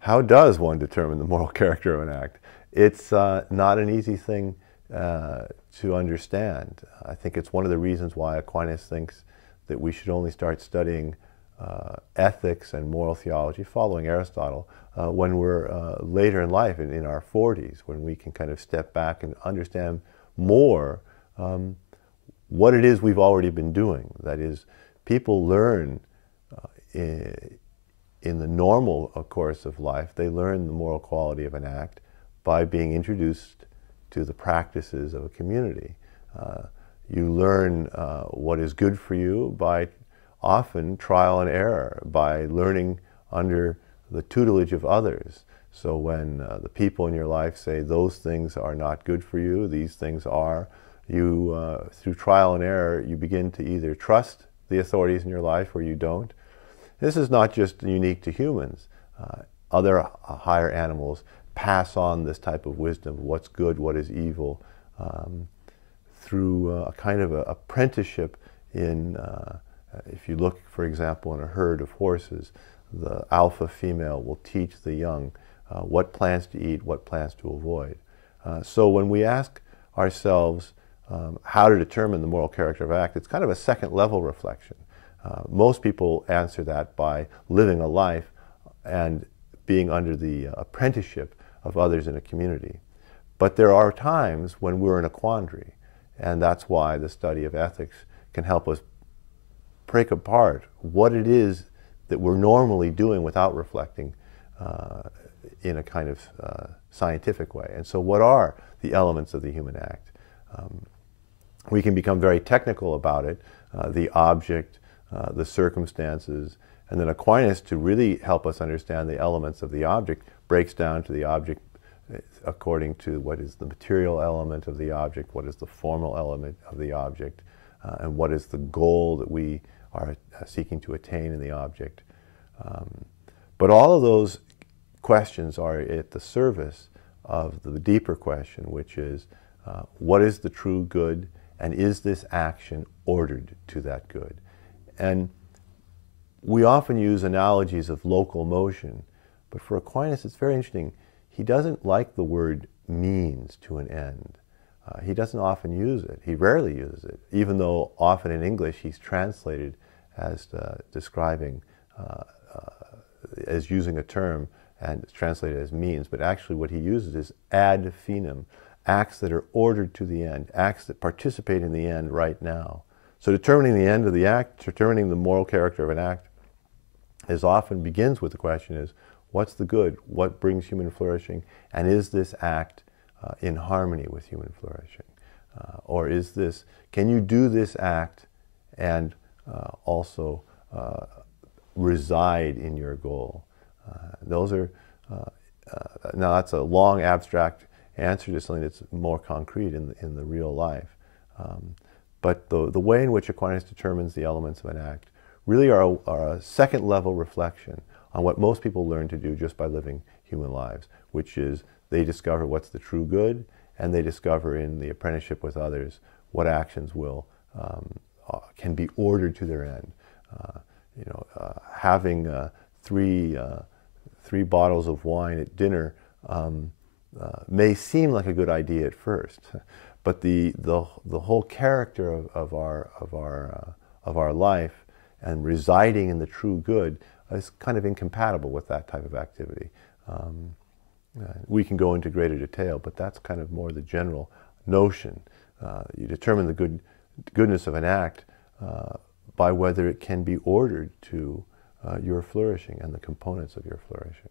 how does one determine the moral character of an act? It's not an easy thing to understand. I think it's one of the reasons why Aquinas thinks that we should only start studying ethics and moral theology, following Aristotle, when we're later in life, in our 40s, when we can kind of step back and understand more what it is we've already been doing. That is, people learn in the normal course of life, they learn the moral quality of an act by being introduced to the practices of a community. You learn what is good for you by often trial and error, by learning under the tutelage of others. So when the people in your life say those things are not good for you, these things are, you, through trial and error, you begin to either trust the authorities in your life or you don't. This is not just unique to humans. Other higher animals pass on this type of wisdom, what's good, what is evil, through a kind of apprenticeship in, if you look, for example, in a herd of horses, the alpha female will teach the young what plants to eat, what plants to avoid. So when we ask ourselves how to determine the moral character of an act, it's kind of a second level reflection. Most people answer that by living a life and being under the apprenticeship of others in a community. But there are times when we're in a quandary, and that's why the study of ethics can help us break apart what it is that we're normally doing without reflecting in a kind of scientific way. And so what are the elements of the human act? We can become very technical about it, the object, the circumstances, and then Aquinas, to really help us understand the elements of the object, breaks down to the object according to what is the material element of the object, what is the formal element of the object, and what is the goal that we are seeking to attain in the object. But all of those questions are at the service of the deeper question, which is, what is the true good, and is this action ordered to that good? And we often use analogies of local motion, but for Aquinas it's very interesting. He doesn't like the word means to an end. He doesn't often use it. He rarely uses it, even though often in English he's translated as describing, as using a term and it's translated as means, but actually what he uses is ad finem, acts that are ordered to the end, acts that participate in the end right now. So determining the end of the act, determining the moral character of an act, is often begins with the question is, what's the good? What brings human flourishing? And is this act in harmony with human flourishing? Or is this, can you do this act and also reside in your goal? Those are, now that's a long abstract answer to something that's more concrete in the real life. But the way in which Aquinas determines the elements of an act really are a second level reflection on what most people learn to do just by living human lives, which is they discover what's the true good, and they discover in the apprenticeship with others what actions will can be ordered to their end. Having three bottles of wine at dinner may seem like a good idea at first, but the whole character of our life and residing in the true good is kind of incompatible with that type of activity. We can go into greater detail, but that's kind of more the general notion. You determine the goodness of an act by whether it can be ordered to your flourishing and the components of your flourishing.